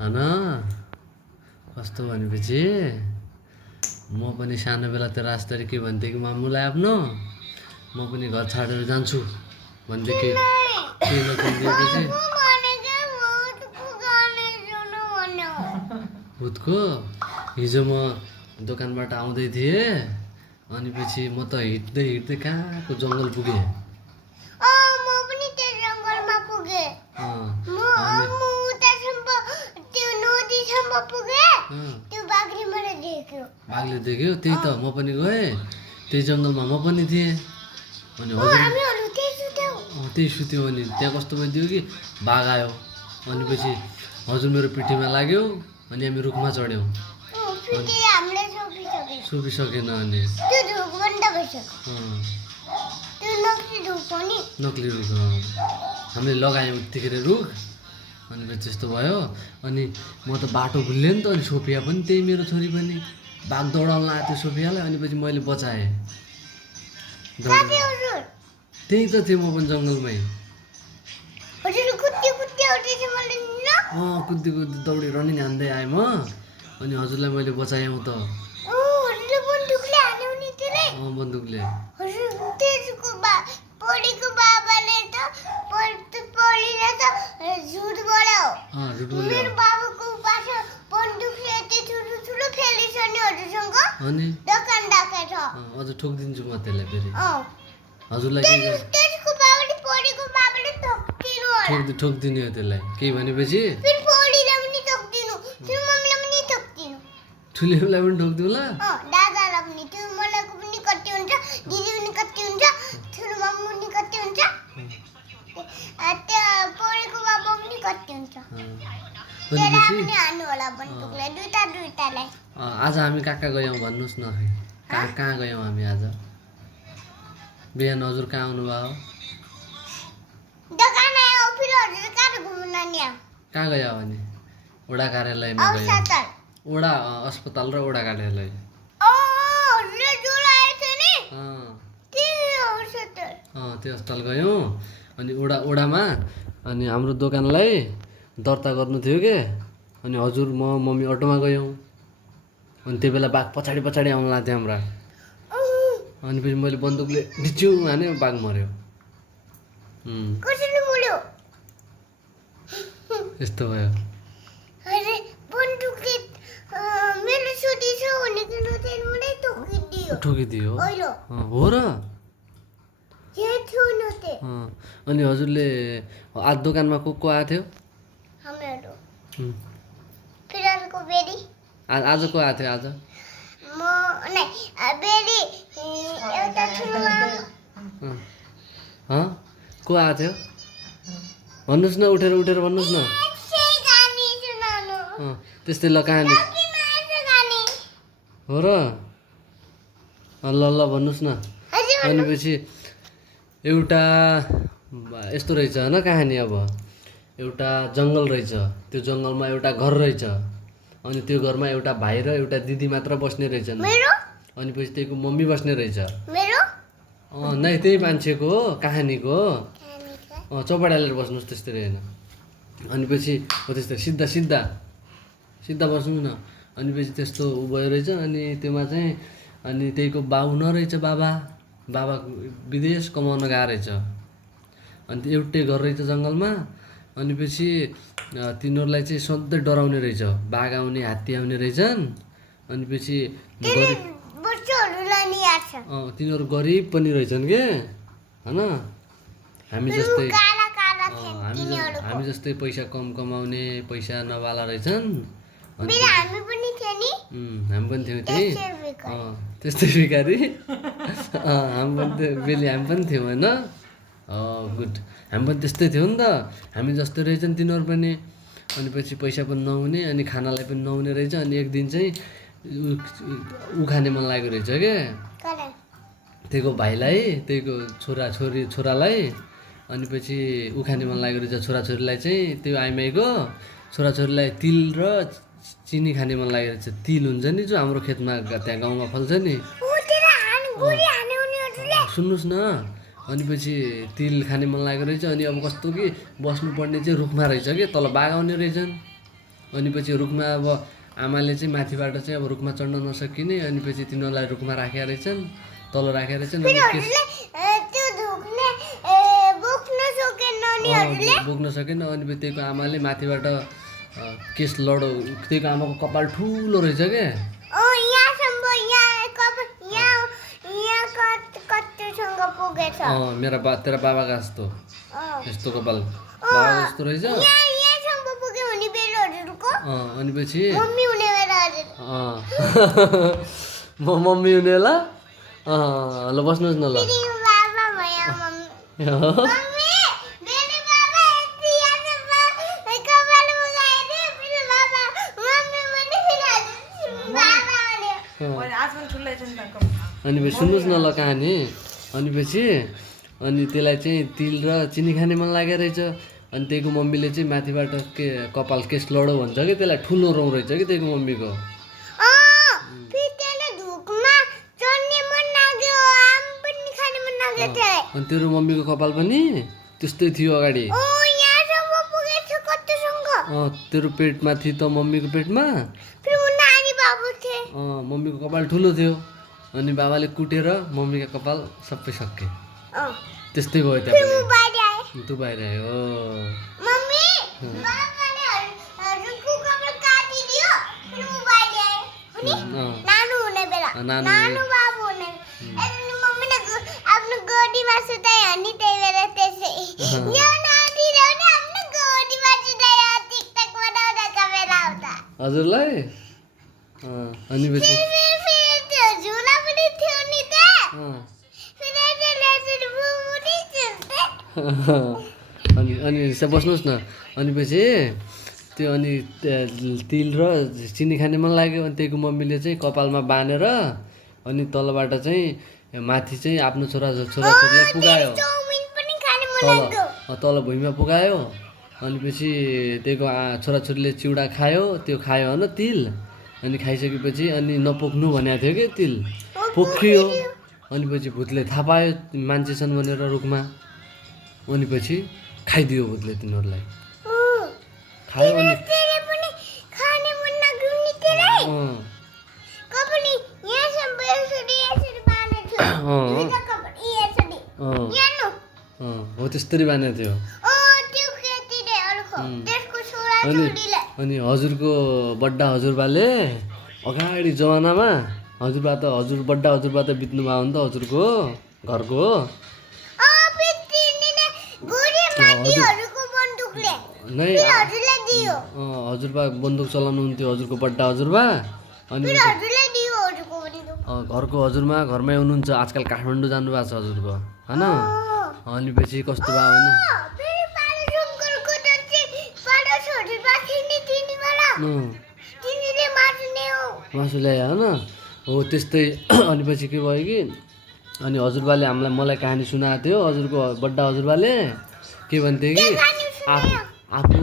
होइन कस्तो भनेपछि म पनि सानो बेला त राजदारी के भन्थेँ कि मामुलाई आफ्नो म पनि घर छाडेर जान्छु भन्दै के नकिनिदिएपछि भूतको हिजो म दोकानबाट आउँदै थिएँ अनि पछि म त हिँड्दै हिँड्दै कहाँको जङ्गल पुगेँ बाघले देख्यो त्यही त म पनि गएँ त्यही जङ्गलमा म पनि थिएँ अनि हजुर त्यही सुत्यो अनि त्यहाँ कस्तो भइदियो कि बाघ आयो अनि पछि हजुर मेरो पिठीमा लाग्यो अनि हामी रुखमा चढ्यौँ सुपिसकेन अनि नक्ली रुख हामीले लगायौँ त्यतिखेर रुख अनि त्यस्तो भयो अनि म त बाटो भुल्लेँ नि त अनि सोफिया पनि त्यही मेरो छोरी पनि बाघ दौडाउन आएको थियो सोफियालाई अनि पछि मैले बचाएँ त्यही त थियो म पनि जङ्गलमै कुद्दी कुद्दी दौडी रनिङ हान्दै आएँ म अनि हजुरलाई मैले बचाएँ त बन्दुकले अनि अझ ठोकिदिन्छु म त्यसलाई फेरि हजुरलाई ठोकिदिने हो त्यसलाई केही भनेपछि ठुलीलाई पनि ठोकिदिउँला आज हामी कहाँ कहाँ गयौँ भन्नुहोस् न कहाँ कहाँ गयौँ हामी आज बिहान हजुर कहाँ आउनुभयो कहाँ गयो भने वडा कार्यालयमा गयो वडा अस्पताल र वडा कार्यालय त्यो अस्पताल गयौँ अनि वडामा अनि हाम्रो दोकानलाई दर्ता गर्नु थियो के अनि हजुर म मम्मी अटोमा गयौँ अनि त्यो बेला बाघ पछाडि पछाडि आउनु लाग्थ्यो हाम्रा अनि फेरि मैले बन्दुकले ढिच्यु हान्यो बाघ मऱ्यो यस्तो भयो ठोकिदियो हो र अनि हजुरले आज दोकानमा को आएको थियो आज को आएको थियो आज को आएको थियो भन्नुहोस् न उठेर भन्नुहोस् न त्यस्तै ल कहानी हो र ल भन्नुहोस् न अनि पछि एउटा यस्तो रहेछ होइन कहानी अब एउटा जङ्गल रहेछ त्यो जङ्गलमा एउटा घर रहेछ अनि त्यो घरमा एउटा भाइ र एउटा दिदी मात्र बस्ने रहेछन् अनि पछि त्यहीको मम्मी बस्ने रहेछ नै त्यही मान्छेको हो कहानीको हो चौपडा लिएर बस्नुहोस् त्यस्तै होइन अनि पछि हो त्यस्तै सिधा बस्नु न अनि पछि त्यस्तो उ भयो रहेछ अनि त्योमा चाहिँ अनि त्यहीको बाउ नरहेछ बाबा विदेश कमाउन गएको रहेछ अनि एउटै घर रहेछ जङ्गलमा अनि पछि तिनीहरूलाई चाहिँ सधैँ डराउने रहेछ बाघ आउने हात्ती आउने रहेछन् अनि पछि तिनीहरू गरिब पनि रहेछन् के होइन हामी जस्तै पैसा कम कमाउने पैसा नवाला रहेछन् हामी पनि थियौँ त्यही त्यस्तै भिखारी हामी पनि थियौँ होइन गुड हामी पनि त्यस्तै थियौँ नि त हामी जस्तै रहेछन् तिनीहरू पनि अनि पछि पैसा पनि नहुने अनि खानालाई पनि नहुने रहेछ अनि एक दिन चाहिँ खाने मन लागेको रहेछ के त्यहीको भाइलाई त्यहीको छोरालाई अनि पछि खाने मन लागेको रहेछ छोराछोरीलाई चाहिँ त्यो आइमाईको छोराछोरीलाई तिल र चिनी खाने मन लागेको रहेछ तिल हुन्छ नि जो हाम्रो खेतमा त्यहाँ गाउँमा फल्छ नि सुन्नुहोस् न अनि पछि तिल खाने मन लागेको रहेछ अनि अब कस्तो कि बस्नुपर्ने चाहिँ रुखमा रहेछ कि तल बाघ आउने रहेछन् अनि पछि रुखमा अब आमाले चाहिँ माथिबाट चाहिँ अब रुखमा चढ्न नसकिने अनि पछि तिनीहरूलाई रुखमा राखेका रहेछन्, तल राखेका रहेछन्। अनि बोक्न सकेन। अनि पछि त्यहीको आमाले माथिबाट केस त्यहीको आमाको कपाल ठुलो रहेछ क्या। तेरा बाबाको जस्तो यस्तो कपाल बाबा जस्तो रहेछ। अनि पछि मम्मी हुने ल। ल बस्नुहोस् न ल। अनि पछि सुन्नुहोस् न ल कहानी। अनि पछि अनि त्यसलाई चाहिँ तिल र चिनी खाने मन लागेको रहेछ। अनि त्यहीको मम्मीले चाहिँ माथिबाट कपाल केस लडो भन्छ कि त्यसलाई ठुलो रौँ रहेछ कि त्यहीको मम्मीको। अनि तेरो मम्मीको कपाल पनि त्यस्तै थियो अगाडि। तेरो पेटमा थियो त मम्मीको पेटमा। मम्मीको कपाल ठुलो थियो अनि बाबाले कुटेर मम्मीको कपाल सबै सके। त्यस्तै भयो त्यहाँ पनि। तँ बाहिर आयो। हजुरलाई अनि पछि अनि बस्नुहोस् न। अनि पछि त्यो अनि तिल र चिनी खाने मन लाग्यो। अनि त्यहीको मम्मीले चाहिँ कपालमा बाँधेर अनि तलबाट चाहिँ माथि चाहिँ आफ्नो छोराछोरीलाई पुगायो तल भुइँमा पुगायो। अनि पछि त्यहीको छोराछोरीले चिउडा खायो, त्यो खायो होइन तिल। अनि खाइसकेपछि अनि नपोख्नु भनेको थियो कि तिल पोखियो। अनि पछि भूतले थाहा पायो मान्छे छन् भनेर रुखमा। अनि पछि खाइदियो भूतले तिनीहरूलाई। खायो अनि हो त्यस्तरी बाँधेको थियो। अनि हजुरको बड्डा हजुरबाले अगाडि जमानामा बड्डा हजुरबा त बित्नु भयो नि त हजुरको घरको। हजुरबा बन्दुक चलाउनु हुन्थ्यो हजुरको बड्डा हजुरबा। अनि घरको हजुरमा घरमै हुनुहुन्छ। आजकल काठमाडौँ जानुभएको छ हजुरको होइन। अनि पछि कस्तो भयो भने मासु ल्यायो होइन। हो त्यस्तै। अनि पछि के भयो कि अनि हजुरबाले मलाई कहानी सुनाएको थियो। हजुरको बड्डा हजुरबाले के भन्थ्यो कि आफू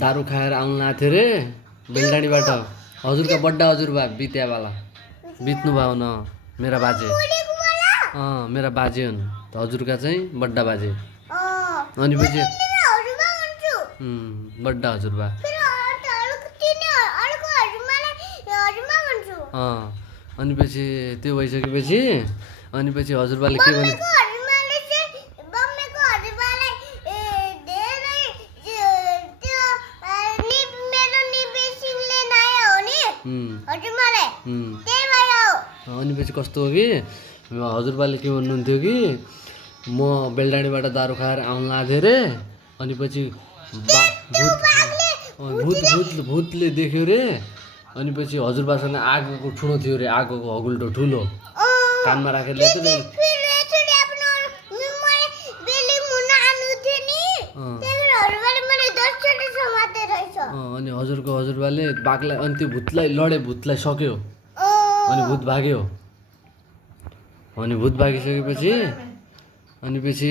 दारू खाएर आउनु लाग्थ्यो अरे बेलडाँडीबाट। हजुरका बड्डा हजुरबा बित्यावाला बित्नु भयो न मेरा बाजे। मेरा बाजे हुन् त हजुरका चाहिँ बड्डा बाजे। अनि पछि बड्डा हजुरबा। अनि पछि त्यो भइसकेपछि अनि पछि हजुरबाले के भने अनि पछि कस्तो हो कि हजुरबाले के भन्नुहुन्थ्यो कि म बेलडाँडीबाट दारू खाएर आउनु लाग्थेँ अरे। अनि पछि भूतले देख्यो रे। अनि पछि हजुरबासँग आगोको ठुलो थियो अरे, आगोको हगुल्टो ठुलो कानमा राखेर ल्याएको थियो। अनि हजुरबाले बाघलाई अनि त्यो भूतलाई सक्यो। अनि भूत भाग्यो। अनि भूत भागिसकेपछि अनि पछि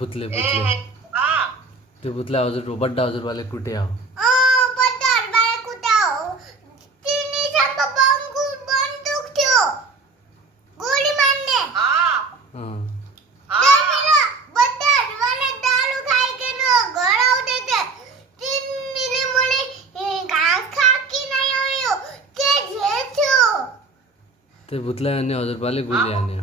भूतले त्यो भूतले हजुरको बड्डा हजुरबाले कुट्यो त्यो भूतलाई अनि हजुरबाले गोली हान्यो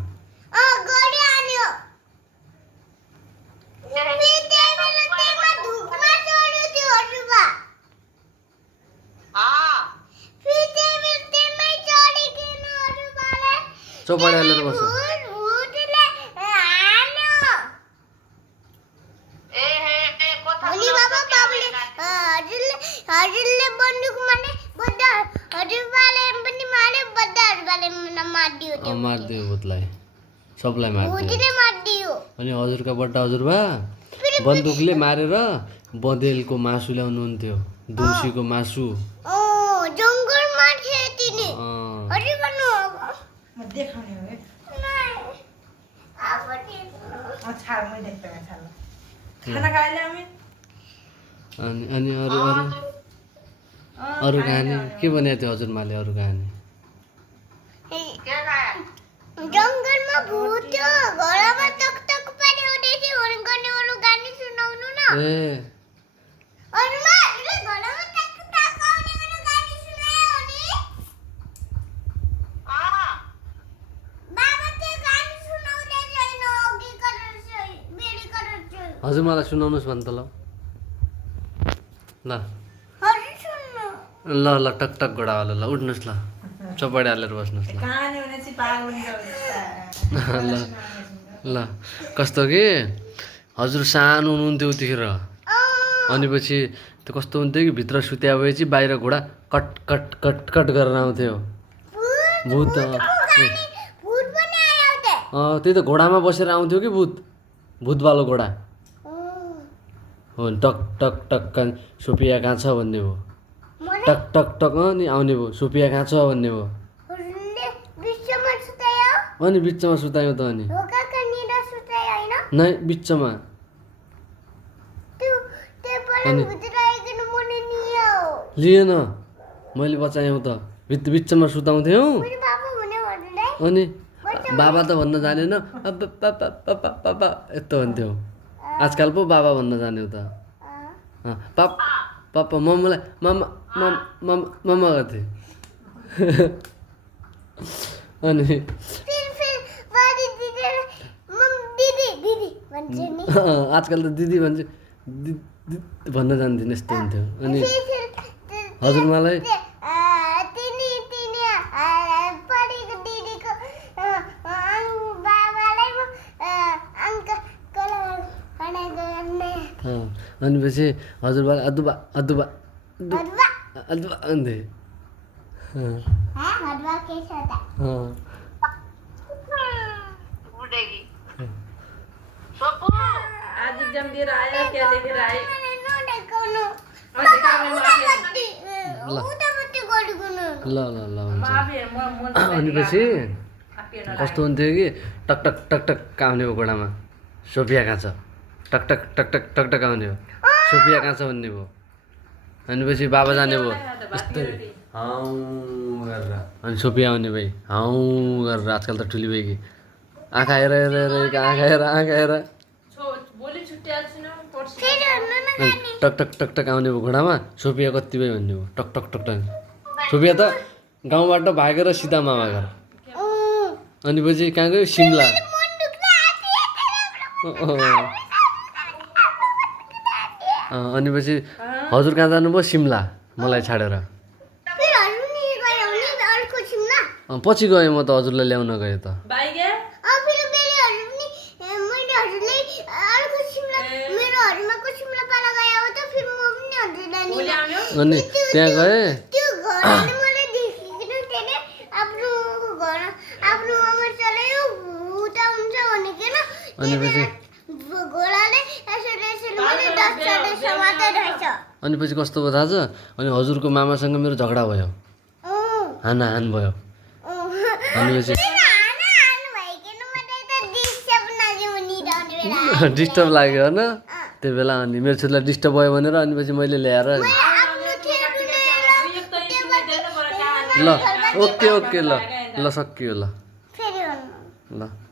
चौपडी हालेर बस्छ मारिदियो भूतलाई सबलाई मारिदियो अनि हजुरका बड्डा हजुरबा बन्दुकले मारेर बँदेलको मासु ल्याउनुहुन्थ्यो दुम्सीको मासु अनि अरू कहानी के भनेको थियो हजुरमाले अरू कहानी जंगलमा भूत थियो घरमा टक टक पानी आउँदै थियो गर्ने वाला गानी सुनाउनु न अरुमा घरमा टक टक आउने वाला गानी सुनायो नि बाबा त्यो गानी सुनाउँदै छैन अघि गरेर चाहिँ बेडी गरेर चाहिँ हजुर मलाई सुनाउनुस् भन् त ल हजुर सुन्नु ल टक टक घोडा वाला ल उठ्नुस् ल चौपडी हालेर बस्नुहोस् ल कस्तो कि हजुर सानो हुनुहुन्थ्यो उतिखेर अनि पछि त्यो कस्तो हुन्थ्यो कि भित्र सुत्या भएपछि बाहिर घोडा कट कट कट कट गरेर आउँथ्यो भूत त्यही त घोडामा बसेर आउँथ्यो कि भूतवालो घोडा हो टक टक टक सोफिया कहाँ छ भन्ने भयो टक टक टक अनि आउने भयो सोफिया कहाँ छ भन्ने भयो अनि बिचमा सुतायो त अनि नै बिचमा लिएन मैले बचाएँ त बिचमा सुताउँथ्यो अनि बाबा त भन्न जानेन पापा यस्तो भन्थ्यो आजकल पो बाबा भन्न जान्यो त पापा मम्मीलाई मम्मा गर्थे अनि आजकल त दिदी भन्छ भन्न जान्थेन यस्तो हुन्थ्यो अनि हजुरमालाई अनि पछि हजुरबाले अदुबा अदुबा अदुबा भन्थे आज एग्जाम दिएर आयो क्या लेखेर आयो ल अनि पछि कस्तो हुन्थ्यो कि टक टक टक टक आउने भयो घोडामा सोफिया कहाँ छ टक टक टक टक टक टक आउने भयो सोफिया कहाँ छ भन्ने भयो अनि पछि बाबा जाने भयो यस्तै हाउ गरेर अनि सोफिया आउने भाइ हाउ गरेर आजकल त ठुली भयो कि आँखा हेर टक टक टक टक आउने भयो घोडामा सोफिया कति भयो भन्ने भयो टक टक टक टक सोफिया त गाउँबाट भागेर सीधा मामा घर अनि पछि कहाँ गयो सिमला अनि पछि हजुर कहाँ जानुभयो सिमला मलाई छाडेर पछि गएँ म त हजुरलाई ल्याउन गएँ त अनि त्यहाँ गएँ अनि पछि कस्तो भयो थाहा छ अनि हजुरको मामासँग मेरो झगडा भयो हान भयो अनि पछि भनेर डिस्टर्ब लाग्यो होइन त्यो बेला अनि मेरो छोरीलाई डिस्टर्ब भयो भनेर अनि पछि मैले ल्याएर आफ्नो थेटो लिएर ल ओके ओके ल ल सकियो ल फेरि भन्नु ल